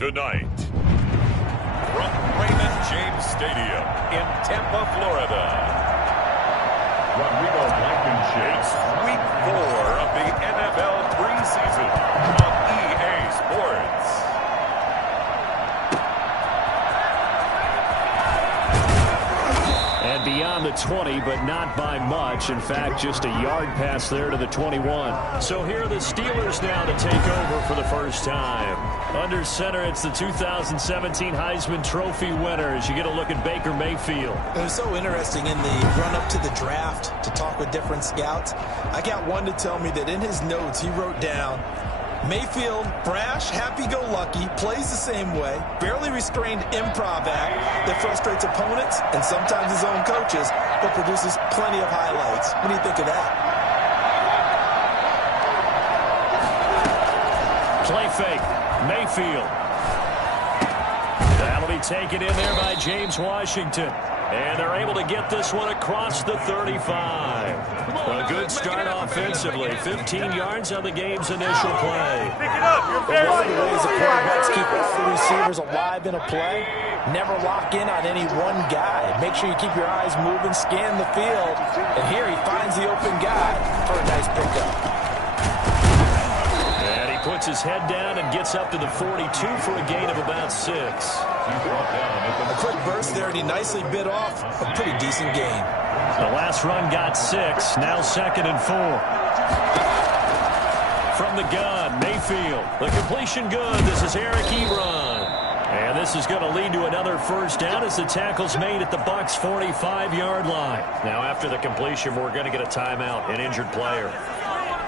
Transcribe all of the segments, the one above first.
tonight. From Raymond James Stadium in Tampa, Florida. Rodrigo Blankenship. It's week 4 of the NFL preseason on EA Sports. And beyond the 20, but not by much. In fact, just a yard pass there to the 21. So here are the Steelers now to take over for the first time. Under center, it's the 2017 Heisman Trophy winners. You get a look at Baker Mayfield. It was so interesting in the run-up to the draft to talk with different scouts. I got one to tell me that in his notes he wrote down, Mayfield, brash, happy-go-lucky, plays the same way, barely restrained improv act that frustrates opponents and sometimes his own coaches, but produces plenty of highlights. What do you think of that? Play fake. Mayfield. That'll be taken in there by James Washington. And they're able to get this one across the 35. A good start offensively. 15 yards on the game's initial play. Pick it up. You're fair. One of the ways the quarterbacks keep all the receivers alive in a play, never lock in on any one guy. Make sure you keep your eyes moving, scan the field. And here he finds the open guy for a nice pickup. And he puts his head down and gets up to the 42 for a gain of about 6. A quick burst there, and he nicely bit off a pretty decent gain. The last run got 6. Now 2nd and 4. From the gun, Mayfield. The completion good. This is Eric Ebron. And this is going to lead to another first down as the tackle's made at the Bucs' 45-yard line. Now after the completion, we're going to get a timeout, an injured player.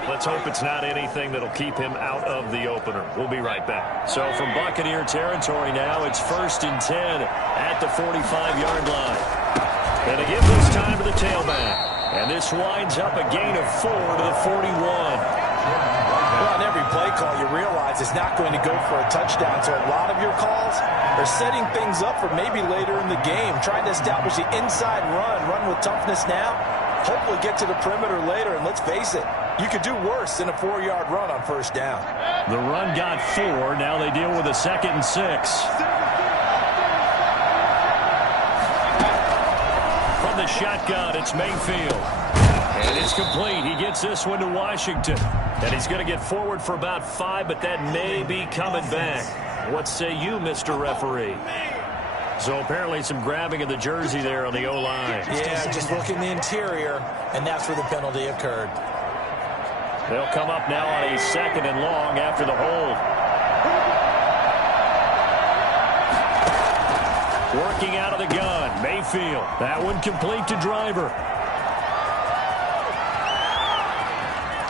Let's hope it's not anything that'll keep him out of the opener. We'll be right back. So from Buccaneer territory now, it's 1st and 10 at the 45-yard line. And they give this time to the tailback. And this winds up a gain of 4 to the 41. Well, on every play call, you realize it's not going to go for a touchdown. So a lot of your calls are setting things up for maybe later in the game, trying to establish the inside run with toughness now. Hopefully get to the perimeter later, and let's face it, you could do worse than a 4-yard run on first down. The run got 4. Now they deal with a 2nd and 6. From the shotgun, it's Mayfield. And it's complete. He gets this one to Washington. And he's going to get forward for about 5, but that may be coming back. What say you, Mr. Referee? So apparently some grabbing of the jersey there on the O-line. Yeah, just look in the interior, and that's where the penalty occurred. They'll come up now on a 2nd and long after the hold. Working out of the gun, Mayfield. That one complete to Driver.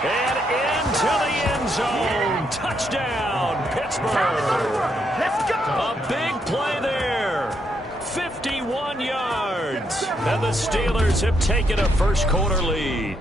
And into the end zone. Touchdown, Pittsburgh. Let's go. A big play there. 51 yards. And the Steelers have taken a first-quarter lead.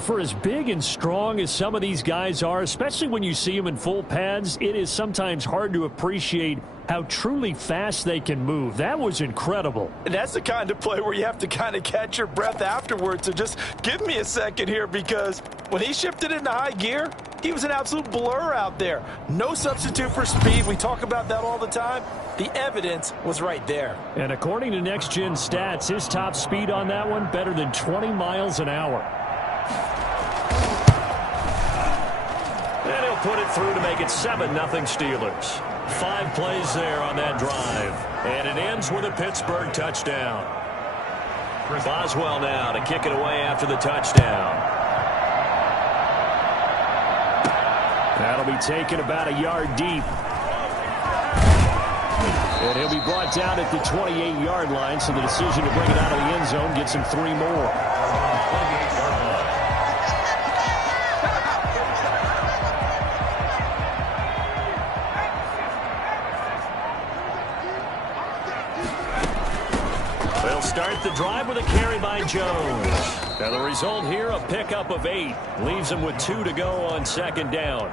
For as big and strong as some of these guys are, especially when you see them in full pads, it is sometimes hard to appreciate how truly fast they can move. That was incredible. And that's the kind of play where you have to kind of catch your breath afterwards. So just give me a second here, because when he shifted into high gear, he was an absolute blur out there. No substitute for speed. We talk about that all the time. The evidence was right there. And according to Next Gen Stats, his top speed on that one, better than 20 miles an hour. And he'll put it through to make it 7-0 Steelers. 5 plays there on that drive. And it ends with a Pittsburgh touchdown. Boswell now to kick it away after the touchdown. That'll be taken about a yard deep. And he'll be brought down at the 28-yard line, so the decision to bring it out of the end zone gets him 3 more. They'll start the drive with a carry by Jones. Now the result here, a pickup of 8. Leaves them with 2 to go on 2nd down.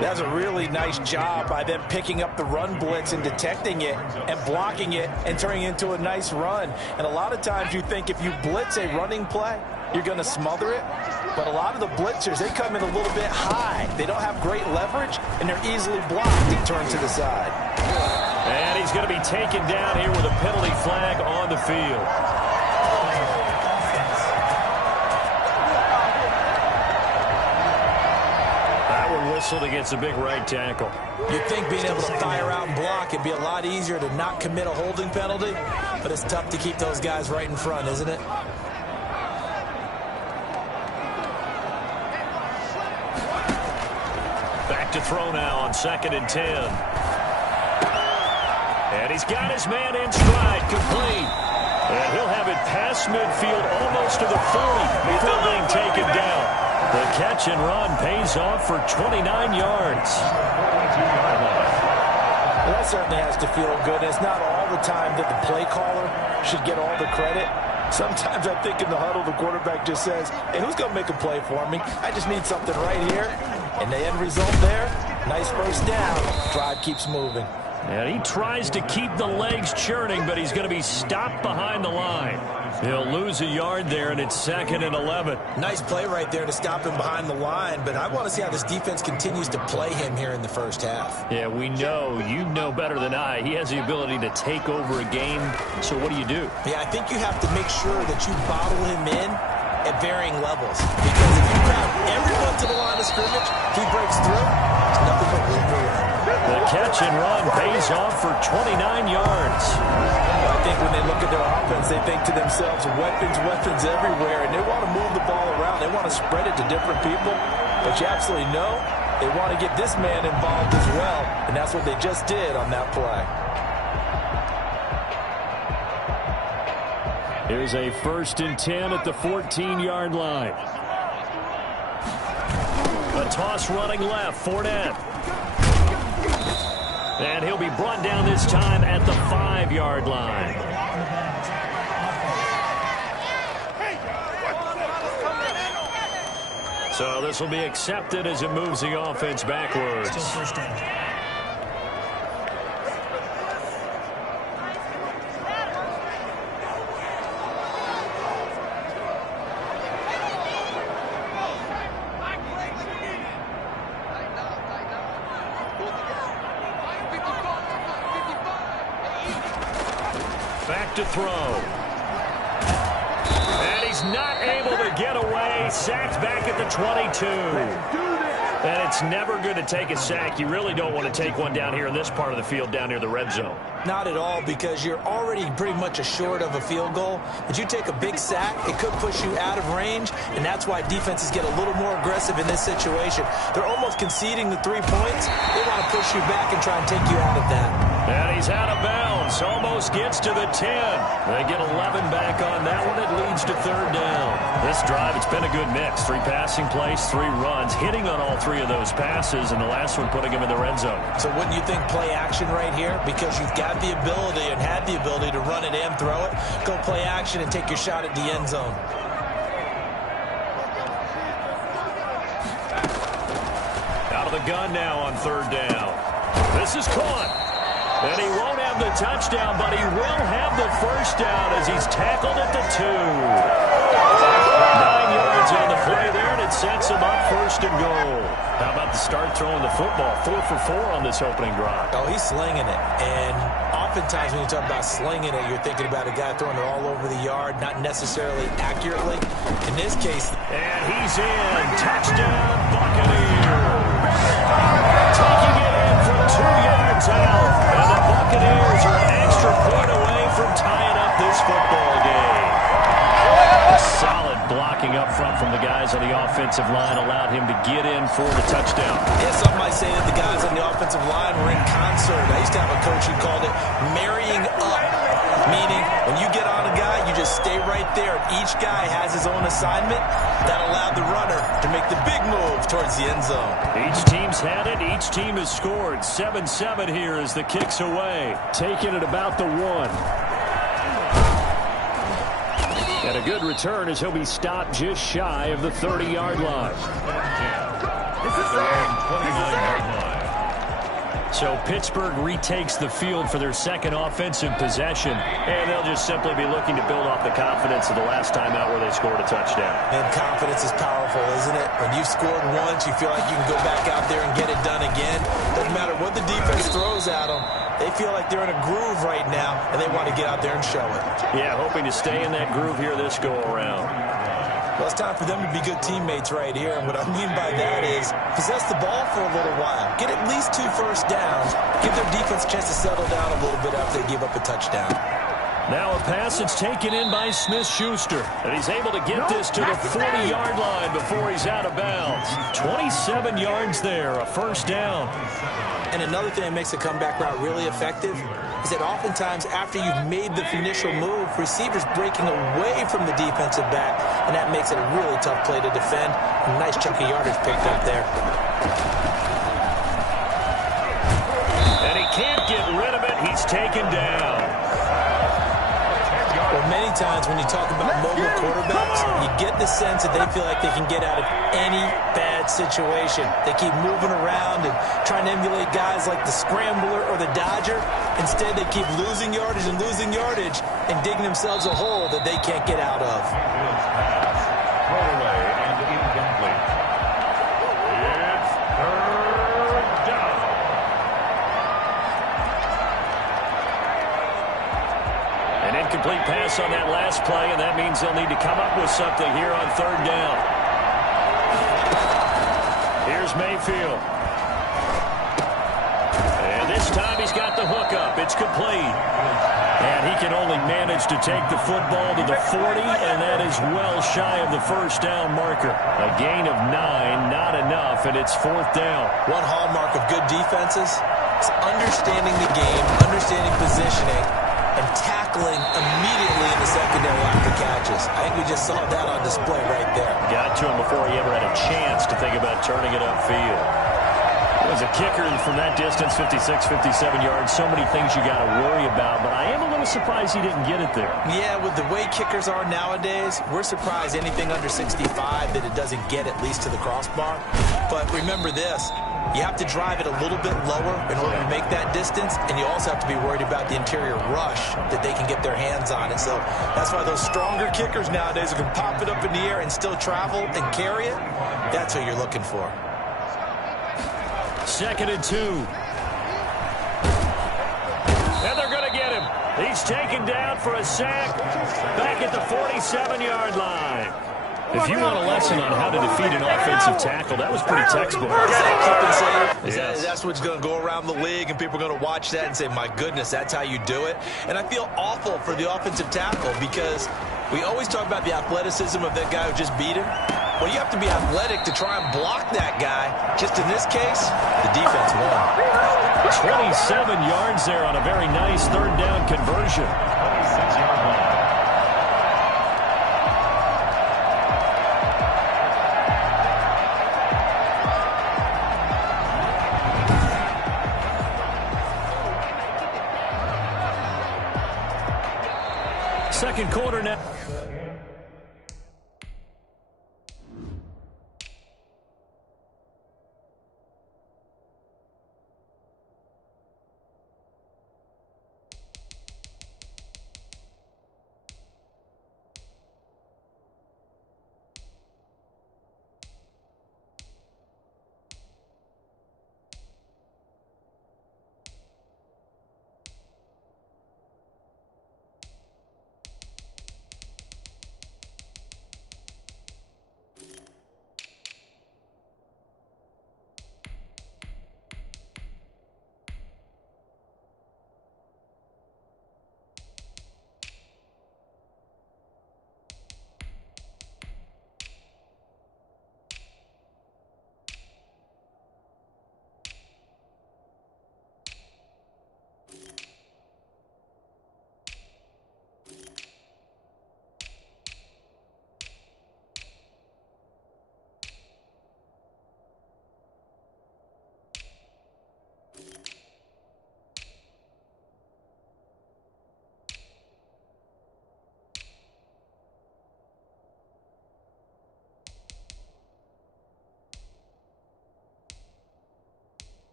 That's a really nice job by them picking up the run blitz and detecting it and blocking it and turning it into a nice run. And a lot of times you think if you blitz a running play, you're going to smother it. But a lot of the blitzers, they come in a little bit high. They don't have great leverage, and they're easily blocked and turned to the side. And he's going to be taken down here with a penalty flag on the field. Whistled against a big right tackle. You'd think being able to fire out and block, it'd be a lot easier to not commit a holding penalty, but it's tough to keep those guys right in front, isn't it? Back to throw now on 2nd and 10. And he's got his man in stride, complete. And he'll have it past midfield almost to the 40 before being taken down. The catch and run pays off for 29 yards. Well, that certainly has to feel good. It's not all the time that the play caller should get all the credit. Sometimes I think in the huddle, the quarterback just says, hey, who's going to make a play for me? I just need something right here. And the end result there, nice first down. Drive keeps moving. And he tries to keep the legs churning, but he's going to be stopped behind the line. He'll lose a yard there, and it's 2nd and 11. Nice play right there to stop him behind the line, but I want to see how this defense continues to play him here in the first half. Yeah, we know. You know better than I. He has the ability to take over a game, so what do you do? Yeah, I think you have to make sure that you bottle him in at varying levels, because if you crowd everyone to the line of scrimmage, he breaks through, it's nothing but room for him. The catch and run pays off for 29 yards. I think when they look at their offense, they think to themselves, weapons everywhere, and they want to move the ball around. They want to spread it to different people, but you absolutely know they want to get this man involved as well, and that's what they just did on that play. Here's a 1st and 10 at the 14-yard line. A toss running left, Fournette. And he'll be brought down this time at the 5-yard line. So this will be accepted as it moves the offense backwards. Back to throw. And he's not able to get away. Sacked back at the 22. And it's never good to take a sack. You really don't want to take one down here in this part of the field, down near the red zone. Not at all, because you're already pretty much assured of a field goal. But you take a big sack, it could push you out of range, and that's why defenses get a little more aggressive in this situation. They're almost conceding the 3 points. They want to push you back and try and take you out of that. And he's out of bounds. Almost gets to the 10. They get 11 back on that one. It leads to 3rd down. This drive, it's been a good mix. 3 passing plays, 3 runs, hitting on all 3 of those passes, and the last one putting him in the red zone. So wouldn't you think play action right here? Because you've got the ability and had the ability to run it and throw it. Go play action and take your shot at the end zone. Out of the gun now on 3rd down. This is caught. And he won't have the touchdown, but he will have the first down as he's tackled at the 2. 9 yards on the play there, and it sets him up 1st and goal. How about the start throwing the football? 4 for 4 on this opening drive. Oh, he's slinging it. And oftentimes when you talk about slinging it, you're thinking about a guy throwing it all over the yard, not necessarily accurately. In this case... And he's in. Touchdown, Buccaneers. Taking it in from 2 yards out. And the Buccaneers are an extra point away from tying up this football game. A solid blocking up front from the guys on the offensive line allowed him to get in for the touchdown. Yeah, some might say that the guys on the offensive line were in concert. I used to have a coach who called it marrying up, meaning when you get on a guy, you just stay right there. Each guy has his own assignment. That allowed the runner to make the big move towards the end zone. Each team's had it. Each team has scored. 7-7 here as the kick's away. Taking it about the 1. And a good return as he'll be stopped just shy of the 30-yard line. This is 29-yard line. So Pittsburgh retakes the field for their second offensive possession, and they'll just simply be looking to build off the confidence of the last time out where they scored a touchdown. And confidence is powerful, isn't it? When you've scored once, you feel like you can go back out there and get it done again. Doesn't matter what the defense throws at them. They feel like they're in a groove right now, and they want to get out there and show it. Yeah, hoping to stay in that groove here this go-around. Well, it's time for them to be good teammates right here. And what I mean by that is possess the ball for a little while. Get at least 2 first downs. Give their defense a chance to settle down a little bit after they give up a touchdown. Now a pass that's taken in by Smith-Schuster. And he's able to get this to the 40-yard line before he's out of bounds. 27 yards there, a first down. And another thing that makes a comeback route really effective is that oftentimes after you've made the initial move, receivers breaking away from the defensive back, and that makes it a really tough play to defend. A nice chunk of yardage picked up there. And he can't get rid of it. He's taken down. Well, many times when you talk about mobile quarterbacks, you get the sense that they feel like they can get out of any bad situation. They keep moving around and trying to emulate guys like the Scrambler or the Dodger. Instead, they keep losing yardage and digging themselves a hole that they can't get out of. Throwaway and incomplete. It's third down. An incomplete pass on that last play, and that means they'll need to come up with something here on third down. Here's Mayfield. And this time he's got the hook up. It's complete. And he can only manage to take the football to the 40, and that is well shy of the first down marker. A gain of 9, not enough, and it's fourth down. One hallmark of good defenses is understanding the game, understanding positioning, and tackling immediately in the secondary after catches. I think we just saw that on display right there. Got to him before he ever had a chance to think about turning it upfield. As a kicker from that distance, 56, 57 yards, so many things you got to worry about, but I am a little surprised he didn't get it there. Yeah, with the way kickers are nowadays, we're surprised anything under 65 that it doesn't get at least to the crossbar. But remember this, you have to drive it a little bit lower in order to make that distance, and you also have to be worried about the interior rush that they can get their hands on it. So that's why those stronger kickers nowadays who can pop it up in the air and still travel and carry it, that's who you're looking for. 2nd and 2. And they're going to get him. He's taken down for a sack back at the 47-yard line. If you want a lesson on how to defeat an offensive tackle, that was pretty textbook. That's what's going to go around the league, and people are going to watch that and say, my goodness, that's how you do it. And I feel awful for the offensive tackle because we always talk about the athleticism of that guy who just beat him. Well, you have to be athletic to try and block that guy. Just in this case, the defense won. 27 yards there on a very nice third down conversion. 26-yard line. Second quarter now.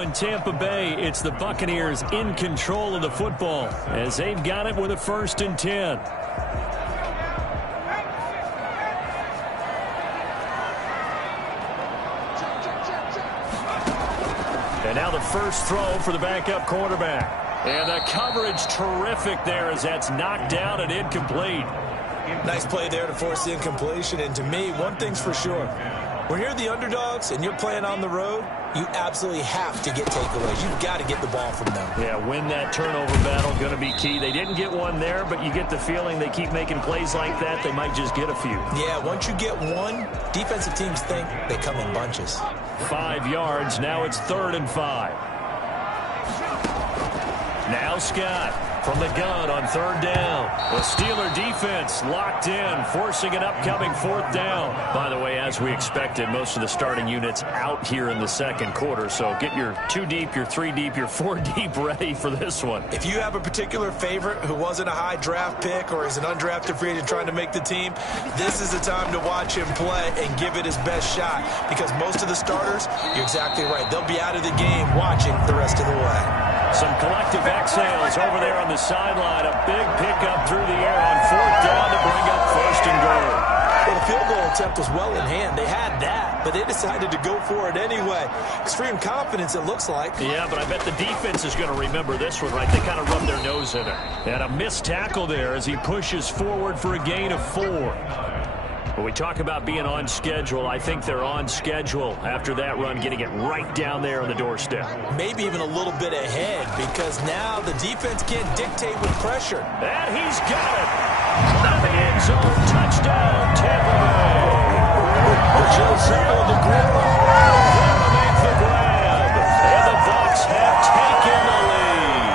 In Tampa Bay, it's the Buccaneers in control of the football as they've got it with a 1st and 10. And now the first throw for the backup quarterback. And the coverage terrific there as that's knocked down and incomplete. Nice play there to force the incompletion. And to me, one thing's for sure. When you're the underdogs and you're playing on the road, you absolutely have to get takeaways. You've got to get the ball from them. Yeah, win that turnover battle, going to be key. They didn't get one there, but you get the feeling they keep making plays like that, they might just get a few. Yeah, once you get one, defensive teams think they come in bunches. 5 yards, now it's 3rd and 5. Now Scott from the gun on 3rd down. The Steeler defense locked in, forcing an upcoming 4th down. By the way, as we expected, most of the starting units out here in the 2nd quarter. So get your 2 deep, your 3 deep, your 4 deep ready for this one. If you have a particular favorite who wasn't a high draft pick or is an undrafted free agent trying to make the team, this is the time to watch him play and give it his best shot. Because most of the starters, you're exactly right, they'll be out of the game watching the rest of the way. Some collective exhales over there on the sideline. A big pickup through the air on 4th down to bring up 1st and goal. Well, the field goal attempt was well in hand. They had that, but they decided to go for it anyway. Extreme confidence, it looks like. Yeah, but I bet the defense is going to remember this one, right? They kind of rubbed their nose in it. And a missed tackle there as he pushes forward for a gain of 4. When we talk about being on schedule, I think they're on schedule after that run, getting it right down there on the doorstep. Maybe even a little bit ahead because now the defense can't dictate with pressure. And he's got it. Out of the end zone, touchdown, Tampa Bay. Joe Burrow the grip. Gonna make the grab. And the Bucs have taken the lead.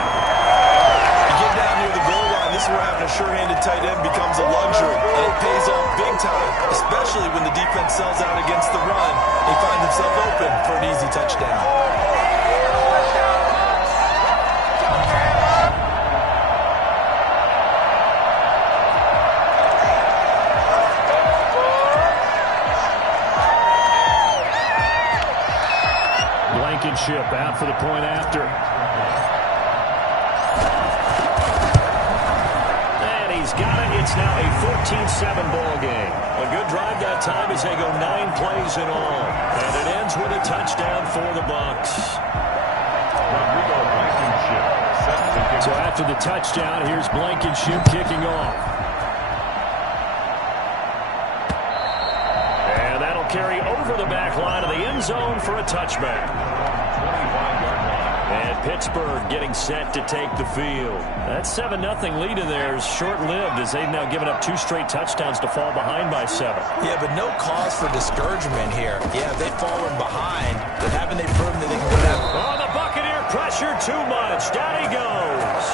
You get down near the goal line, this is where having a sure-handed tight end becomes a luxury. And it pays off big time, especially when the defense sells out against the run. He finds himself open for an easy touchdown. Blankenship out for the point after. And he's got it. It's now a 14-7 ball game. A good drive that time as they go 9 plays in all. And it ends with a touchdown for the Bucs. So after the touchdown, here's Blankenship kicking off. And that'll carry over the back line of the end zone for a touchback. And Pittsburgh getting set to take the field. That 7-0 lead of theirs short-lived as they've now given up 2 straight touchdowns to fall behind by 7. Yeah, but no cause for discouragement here. Yeah, they've fallen behind, but haven't they proven that they can go down? Oh, the Buccaneer pressure too much. Down he goes.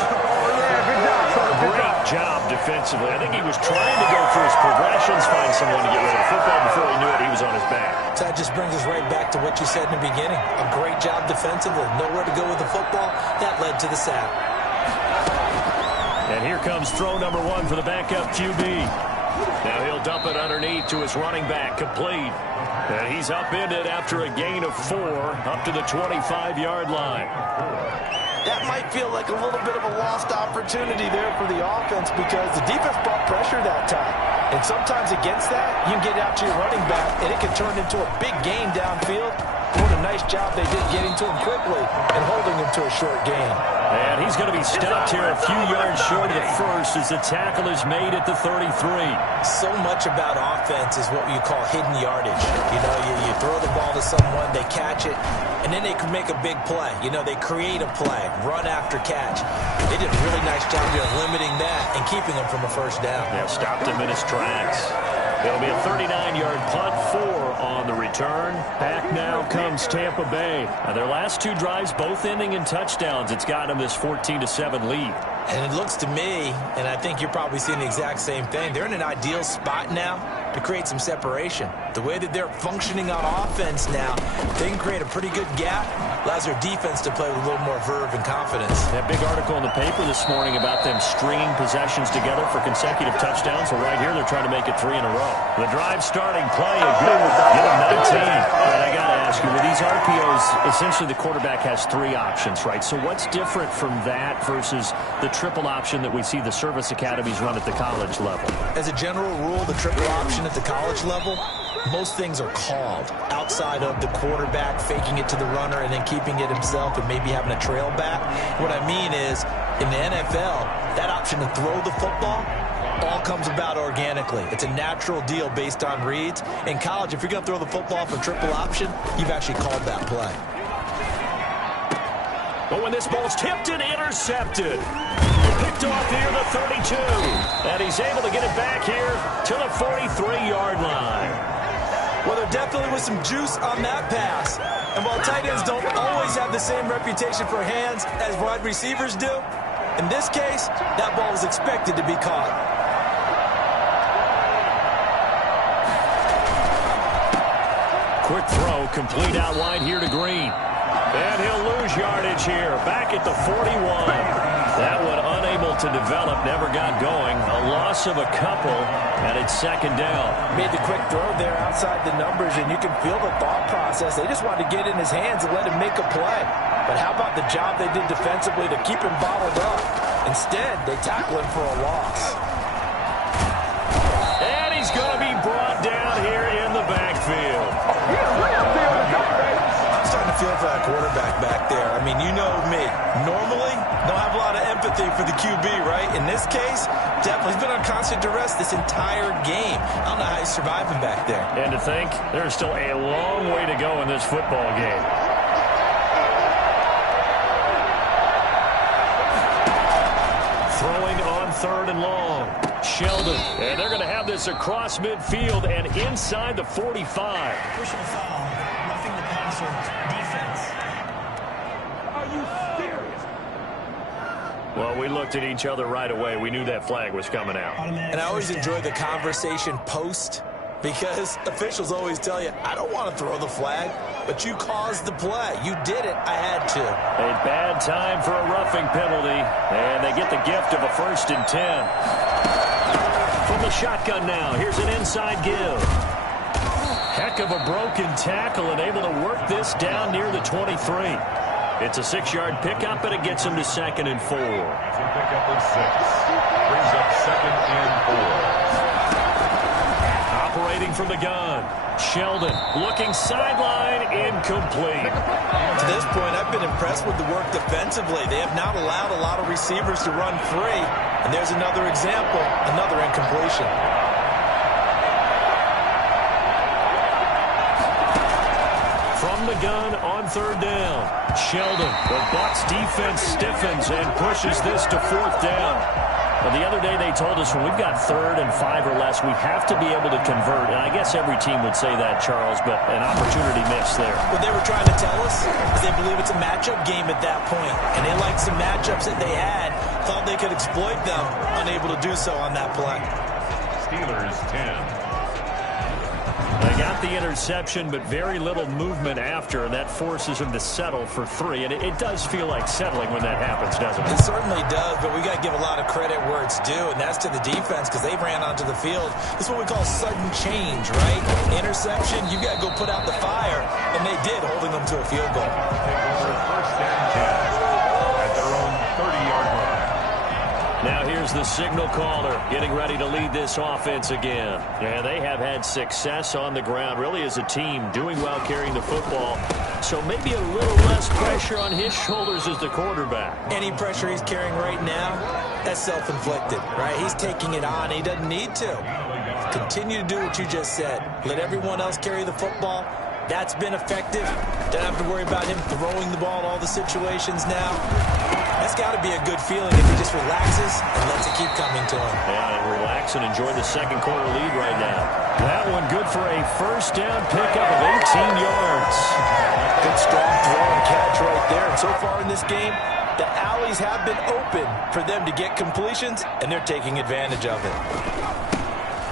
Great job defensively. I think he was trying to go through his progressions, find someone to get rid of the football. Before he knew it, he was on his back. So that just brings us right back to what you said in the beginning. A great job defensively. Nowhere to go with the football. That led to the sack. And here comes throw number 1 for the backup QB. Now he'll dump it underneath to his running back, complete. And he's upended after a gain of 4 up to the 25-yard line. That might feel like a little bit of a lost opportunity there for the offense because the defense brought pressure that time. And sometimes against that, you can get out to your running back, and it can turn into a big gain downfield. What a nice job they did getting to him quickly and holding him to a short gain. And he's going to be stopped here a few yards short of the first as the tackle is made at the 33. So much about offense is what you call hidden yardage. You know, you throw the ball to someone, they catch it, and then they can make a big play. You know, they create a play, run after catch. They did a really nice job here limiting that and keeping him from a first down. Yeah, stopped him in his tracks. It'll be a 39-yard punt, 4 on the return. Back now comes Tampa Bay. Now, their last 2 drives, both ending in touchdowns. It's got them this 14-7 lead. And it looks to me, and I think you're probably seeing the exact same thing, they're in an ideal spot now to create some separation. The way that they're functioning on offense now, they can create a pretty good gap, allows their defense to play with a little more verve and confidence. That big article in the paper this morning about them stringing possessions together for consecutive touchdowns. Well, right here, they're trying to make it 3 in a row. The drive starting play, a good, get them 19. And I got to ask, ask you, with these RPOs, essentially the quarterback has 3 options, right? So what's different from that versus the triple option that we see the service academies run at the college level? As a general rule, the triple option at the college level, most things are called outside of the quarterback faking it to the runner and then keeping it himself and maybe having a trail back. What I mean is, in the NFL, that option to throw the football all comes about organically. It's a natural deal based on reads. In college, if you're going to throw the football for triple option, you've actually called that play. But when this ball's tipped and intercepted, picked off near the 32, and he's able to get it back here to the 43-yard line. Well, there definitely was some juice on that pass. And while tight ends don't always have the same reputation for hands as wide receivers do, in this case, that ball was expected to be caught. Quick throw, complete out wide here to Green. And he'll lose yardage here, back at the 41. That one unable to develop, never got going. A loss of a couple, and it's second down. Made the quick throw there outside the numbers, and you can feel the thought process. They just wanted to get in his hands and let him make a play. But how about the job they did defensively to keep him bottled up? Instead, they tackle him for a loss. And he's going to be brought down here in the backfield. I'm starting to feel for that quarterback back there. I mean, you know me. Normally, don't have a lot of empathy for the QB, right? In this case, definitely. He's been on constant duress this entire game. I don't know how he's surviving back there. And to think, there's still a long way to go in this football game. Throwing on 3rd and long. Sheldon. And they're going to have this across midfield and inside the 45. Personal foul, roughing the passer, defense. Are you serious? Well, we looked at each other right away. We knew that flag was coming out. And I always enjoy the conversation post, because officials always tell you, I don't want to throw the flag, but you caused the play. You did it. I had to. A bad time for a roughing penalty, and they get the gift of a 1st and 10. From the shotgun now, here's an inside give. Heck of a broken tackle and able to work this down near the 23. It's a 6-yard pickup, and it gets him to 2nd and 4. It's a pickup of 6. Brings up 2nd and 4. Operating from the gun. Sheldon looking sideline, incomplete. To this point, I've been impressed with the work defensively. They have not allowed a lot of receivers to run free. And there's another example, another incompletion. From the gun on 3rd down. Sheldon, the Bucs defense stiffens and pushes this to 4th down. Well, the other day they told us when we've got 3rd and 5 or less, we have to be able to convert. And I guess every team would say that, Charles, but an opportunity missed there. What they were trying to tell us is they believe it's a matchup game at that point. And they liked some matchups that they had, thought they could exploit them, unable to do so on that play. Steelers 10. They got the interception, but very little movement after, and that forces him to settle for 3. And it does feel like settling when that happens, doesn't it? It certainly does, but we got to give a lot of credit where it's due, and that's to the defense, because they ran onto the field. This is what we call sudden change, right? Interception, you got to go put out the fire, and they did, holding them to a field goal. Take over 1st and 10 at their own 30-yard line. Now here's the signal caller getting ready to lead this offense again. Yeah, they have had success on the ground, really as a team, doing well carrying the football. So maybe a little less pressure on his shoulders as the quarterback. Any pressure he's carrying right now, that's self-inflicted, right? He's taking it on. He doesn't need to. Continue to do what you just said. Let everyone else carry the football. That's been effective. Don't have to worry about him throwing the ball in all the situations now. That's got to be a good feeling if he just relaxes and lets it keep coming to him. Yeah, and relax and enjoy the 2nd quarter lead right now. That one good for a 1st down pickup of 18 yards. Good strong throw and catch right there. And so far in this game, the alleys have been open for them to get completions, and they're taking advantage of it.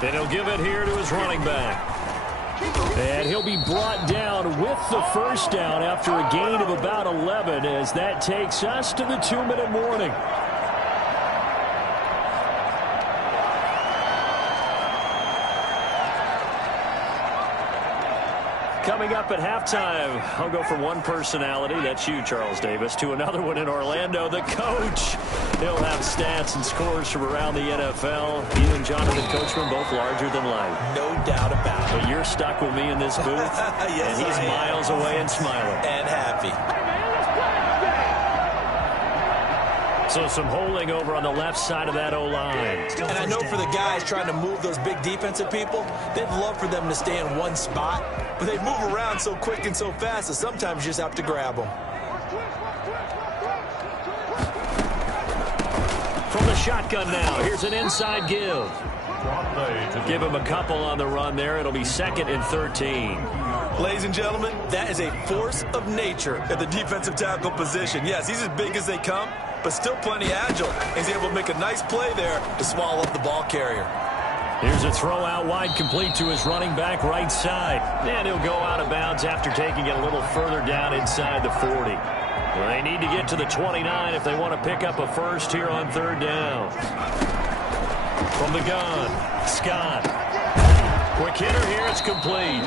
And he'll give it here to his running back. And he'll be brought down with the 1st down after a gain of about 11 as that takes us to the 2-minute warning. Coming up at halftime, I'll go from one personality, that's you, Charles Davis, to another one in Orlando, the coach. He'll have stats and scores from around the NFL. He and Jonathan Coachman, both larger than life. No doubt about it. But you're stuck with me in this booth, Yes, and he's I am. miles away and smiling. And happy. So some holding over on the left side of that O-line. And I know for the guys trying to move those big defensive people, they'd love for them to stay in one spot, but they move around so quick and so fast that sometimes you just have to grab them. From the shotgun now, here's an inside give. Give him a couple on the run there. It'll be 2nd and 13. Ladies and gentlemen, that is a force of nature at the defensive tackle position. Yes, he's as big as they come, but still plenty agile. He's able to make a nice play there to swallow up the ball carrier. Here's a throw out wide, complete to his running back right side. And he'll go out of bounds after taking it a little further down inside the 40. Well, they need to get to the 29 if they want to pick up a first here on 3rd down. From the gun, Scott. Quick hitter here, it's complete.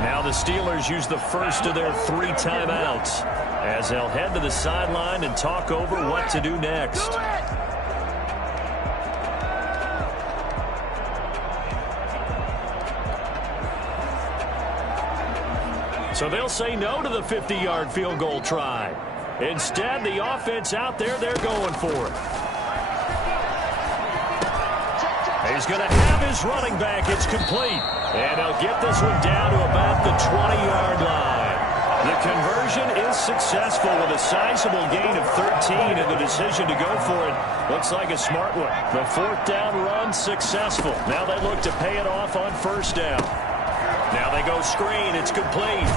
Now the Steelers use the first of their 3 timeouts as they'll head to the sideline and talk over what to do next. So they'll say no to the 50-yard field goal try. Instead, the offense out there, they're going for it. He's going to have his running back. It's complete. And he'll get this one down to about the 20-yard line. The conversion is successful with a sizable gain of 13, and the decision to go for it looks like a smart one. The 4th down run successful. Now they look to pay it off on 1st down. Now they go screen. It's complete.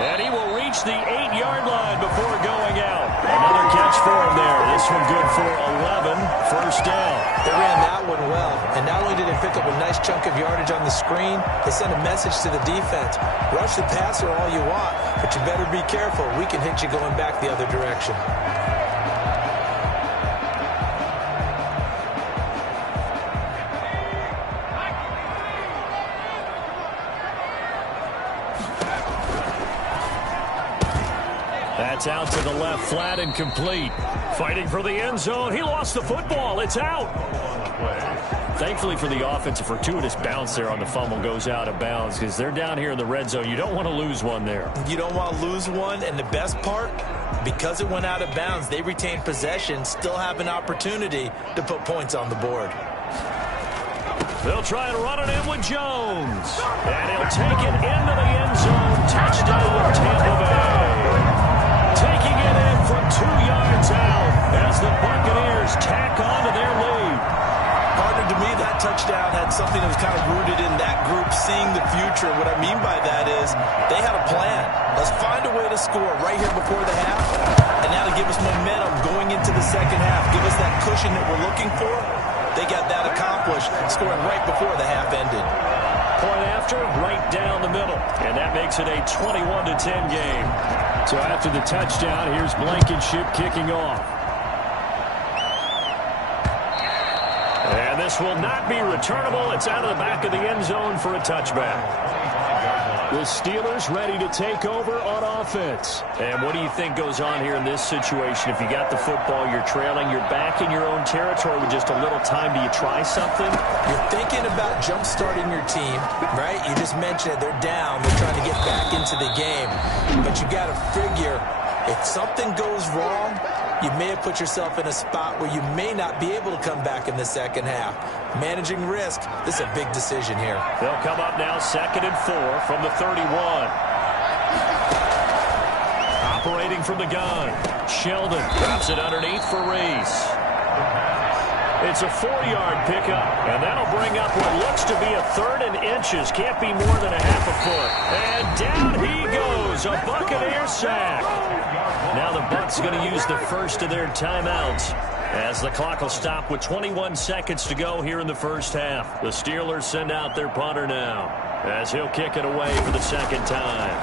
And he will reach the 8-yard line before going out. Another catch for him there. This one good for 11. 1st down. They ran that one well, and not only did they pick up a nice chunk of yardage on the screen, they sent a message to the defense. Rush the passer all you want, but you better be careful. We can hit you going back the other direction. That's out to the left, flat and complete. Fighting for the end zone. He lost the football. It's out. Thankfully for the offense, a fortuitous bounce there on the fumble goes out of bounds because they're down here in the red zone. You don't want to lose one there. You don't want to lose one, and the best part, because it went out of bounds, they retain possession, still have an opportunity to put points on the board. They'll try and run it in with Jones. And he'll take it into the end zone. Touchdown, Tampa Bay. Taking it in from 2 yards out as the Buccaneers tack on to their lead. Partner, to me, that touchdown had something that was kind of rooted in that group seeing the future. What I mean by that is they had a plan. Let's find a way to score right here before the half. And now to give us momentum going into the second half, give us that cushion that we're looking for. They got that accomplished, scoring right before the half ended. Point after, right down the middle. And that makes it a 21-10 game. So after the touchdown, here's Blankenship kicking off. And this will not be returnable. It's out of the back of the end zone for a touchback. The Steelers ready to take over on offense. And what do you think goes on here in this situation? If you got the football, you're trailing, you're back in your own territory with just a little time. Do you try something? You're thinking about jump-starting your team, right? You just mentioned it. They're down. They're trying to get back into the game. But you got to figure if something goes wrong, you may have put yourself in a spot where you may not be able to come back in the second half. Managing risk, this is a big decision here. They'll come up now 2nd and 4 from the 31. Operating from the gun. Sheldon drops it underneath for Reese. It's a 4-yard pickup, and that'll bring up what looks to be a 3rd and inches. Can't be more than a half a foot. And down he goes, a Buccaneer sack. Now the Bucs going to use the first of their timeouts as the clock will stop with 21 seconds to go here in the first half. The Steelers send out their punter now as he'll kick it away for the second time.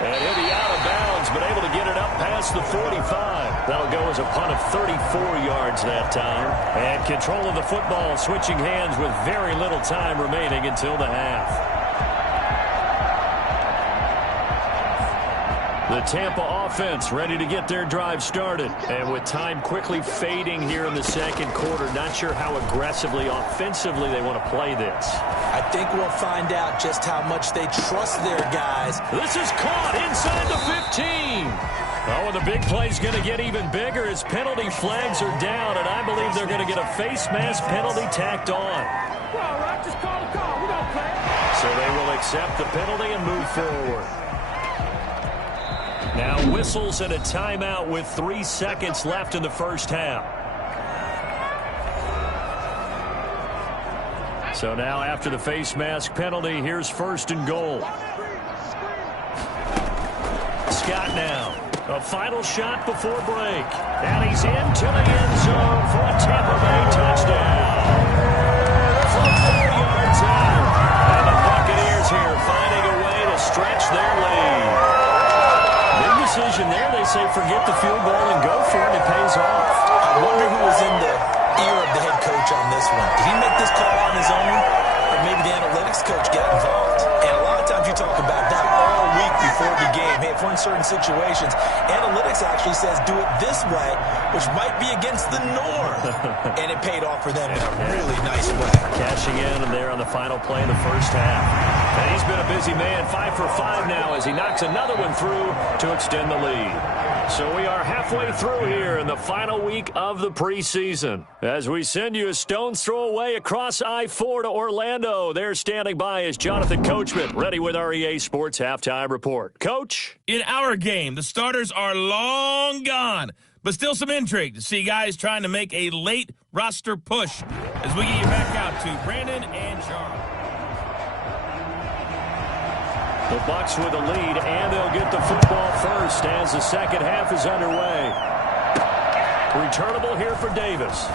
And he'll be out of bounds, but able to get it up past the 45. That'll go as a punt of 34 yards that time. And control of the football switching hands with very little time remaining until the half. The Tampa offense ready to get their drive started. And with time quickly fading here in the second quarter, not sure how aggressively, offensively they want to play this. I think we'll find out just how much they trust their guys. This is caught inside the 15. Oh, and the big play's going to get even bigger as penalty flags are down, and I believe they're going to get a face mask penalty tacked on. So they will accept the penalty and move forward. Now whistles and a timeout with 3 seconds left in the first half. So now after the face mask penalty, here's 1st and goal. Scott now. A final shot before break. And he's into the end zone for a Tampa Bay touchdown. From 4 yards out. And the Buccaneers here finding a way to stretch their lead. Big decision there. They say forget the field goal and go for it. It pays off. I wonder who was in the ear of the head coach on this one. Did he make this call on his own? Or maybe the analytics coach got involved? And a lot of times you talk about that all week before the game. Hey, if we're in certain situations, analytics actually says do it this way, which might be against the norm. And it paid off for them in a really nice way. Cashing in and there on the final play of the first half. And he's been a busy man, 5 for 5 now as he knocks another one through to extend the lead. So we are halfway through here in the final week of the preseason. As we send you a stone's throw away across I-4 to Orlando. There standing by is Jonathan Coachman, ready with our EA Sports Halftime Report. Coach? In our game, the starters are long gone, but still some intrigue to see guys trying to make a late roster push as we get you back out to Brandon and Charles. The Bucs with a lead, and they'll get the football first as the second half is underway. Returnable here for Davis.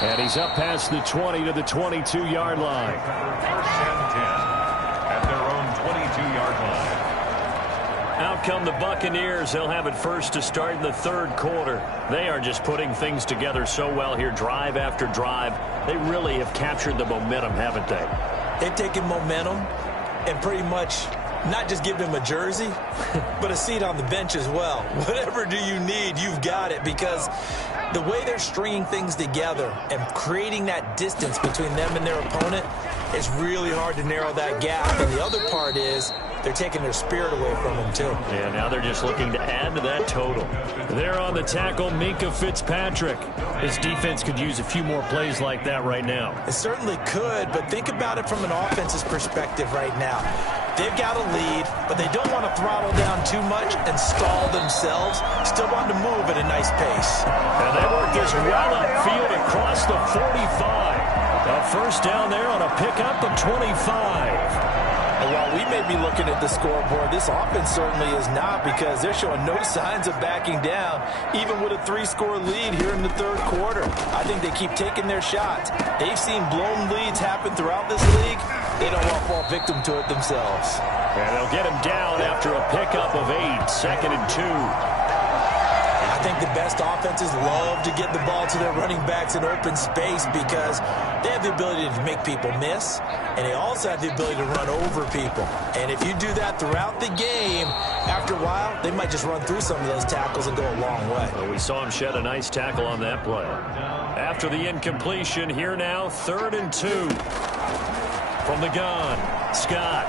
And he's up past the 20 to the 22-yard line. First and 10 at their own 22-yard line. Out come the Buccaneers. They'll have it first to start in the third quarter. They are just putting things together so well here, drive after drive. They really have captured the momentum, haven't they? They've taken momentum and pretty much not just give them a jersey, but a seat on the bench as well. Whatever do you need, you've got it, because the way they're stringing things together and creating that distance between them and their opponent, it's really hard to narrow that gap. And the other part is they're taking their spirit away from them, too. Yeah, now they're just looking to add to that total. There on the tackle, Minkah Fitzpatrick. His defense could use a few more plays like that right now. It certainly could, but think about it from an offense's perspective right now. They've got a lead, but they don't want to throttle down too much and stall themselves. Still want to move at a nice pace. And they work this well upfield across the 45. A first down there on a pickup of 25. And while we may be looking at the scoreboard, this offense certainly is not, because they're showing no signs of backing down, even with a 3-score lead here in the third quarter. I think they keep taking their shots. They've seen blown leads happen throughout this league. They don't want to fall victim to it themselves. And they'll get him down after a pickup of 8, 2nd and 2. I think the best offenses love to get the ball to their running backs in open space because they have the ability to make people miss, and they also have the ability to run over people. And if you do that throughout the game, after a while, they might just run through some of those tackles and go a long way. Well, we saw him shed a nice tackle on that play. After the incompletion, here now, 3rd and 2. From the gun, Scott.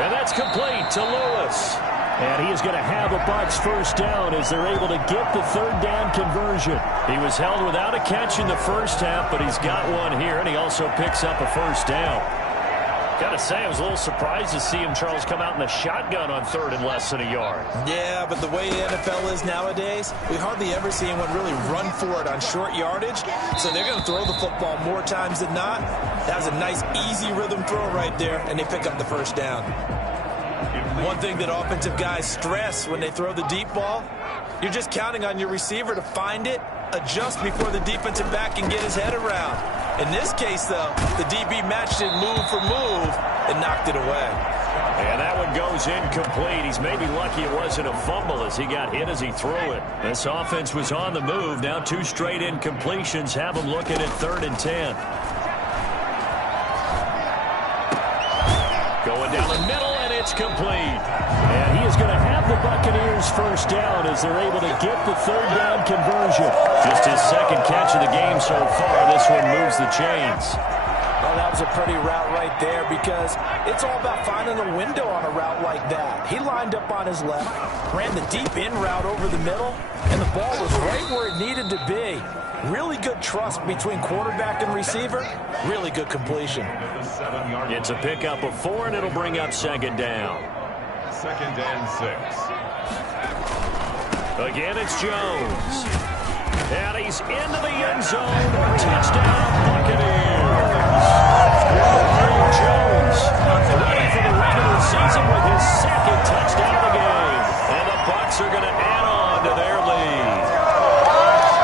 And that's complete to Lewis. And he is going to have a Bucs first down as they're able to get the third down conversion. He was held without a catch in the first half, but he's got one here, and he also picks up a first down. Got to say, I was a little surprised to see him, Charles, come out in the shotgun on 3rd and less than a yard. Yeah, but the way the NFL is nowadays, we hardly ever see anyone really run for it on short yardage. So they're going to throw the football more times than not. That was a nice, easy rhythm throw right there, and they pick up the first down. One thing that offensive guys stress when they throw the deep ball, you're just counting on your receiver to find it, adjust before the defensive back can get his head around. In this case, though, the DB matched it move for move and knocked it away. And that one one goes incomplete. He's maybe lucky it wasn't a fumble as he got hit as he threw it. This offense was on the move. Now 2 straight incompletions have him looking at 3rd and 10. Going down the middle, and it's complete. And he is going to have the Buccaneers first down as they're able to get the 3rd down conversion. Just his 2nd catch of the game so far. This one moves the chains. Oh, that was a pretty route right there because it's all about finding a window on a route like that. He lined up on his left, ran the deep in route over the middle, and the ball was right where it needed to be. Really good trust between quarterback and receiver. Really good completion. It's a pickup of 4, and it'll bring up 2nd down. 2nd and 6. Again, it's Jones. And he's into the end zone. Touchdown, Buccaneers. Mario Jones ready for the regular season with his 2nd touchdown of the game. And the Bucs are going to add on to their lead.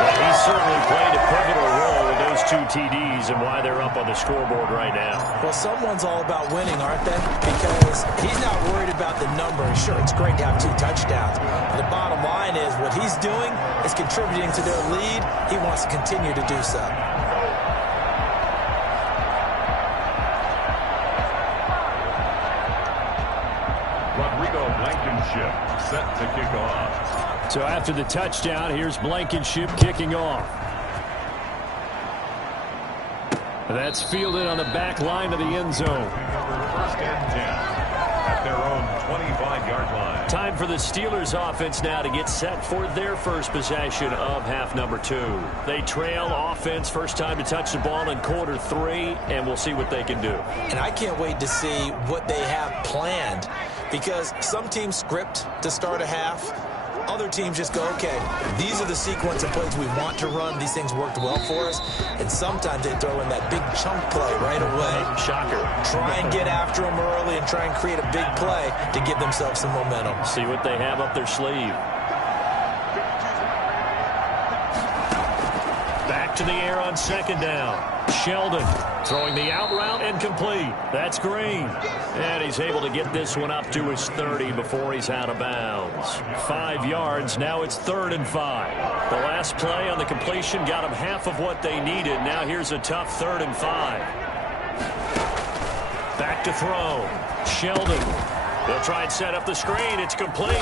And he certainly played a pivotal role with those 2 TDs and why they're up on the scoreboard right now. Well, someone's all about winning, aren't they? Because he's not worried about the number. Sure, it's great to have 2 touchdowns. But the bottom line is what he's doing is contributing to their lead. He wants to continue to do so. Rodrigo Blankenship set to kick off. So after the touchdown, here's Blankenship kicking off. That's fielded on the back line of the end zone. 1st and 10 at their own 25-yard line. Time for the Steelers offense now to get set for their first possession of half number 2. They trail offense, first time to touch the ball in quarter 3, and we'll see what they can do. And I can't wait to see what they have planned because some teams script to start a half. Other teams just go, okay, these are the sequence of plays we want to run. These things worked well for us. And sometimes they throw in that big chunk play right away. Shocker. Try and get after them early and try and create a big play to give themselves some momentum. See what they have up their sleeve. Back to the air on 2nd down. Sheldon throwing the out route incomplete. That's Green. And he's able to get this one up to his 30 before he's out of bounds. 5 yards. Now it's 3rd and 5. The last play on the completion got them half of what they needed. Now here's a tough 3rd and 5. Back to throw. Sheldon. They'll try and set up the screen. It's complete.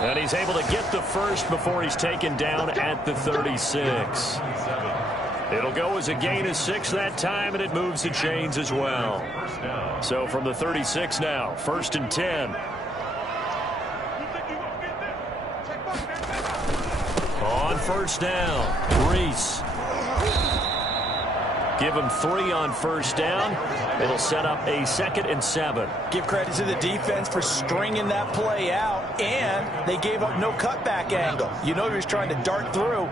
And he's able to get the first before he's taken down at the 36. It'll go as a gain of 6 that time, and it moves the chains as well. So from the 36 now, 1st and 10. On 1st down, Reese. Give him 3 on 1st down. It'll set up a 2nd and 7. Give credit to the defense for stringing that play out, and they gave up no cutback angle. You know he was trying to dart through.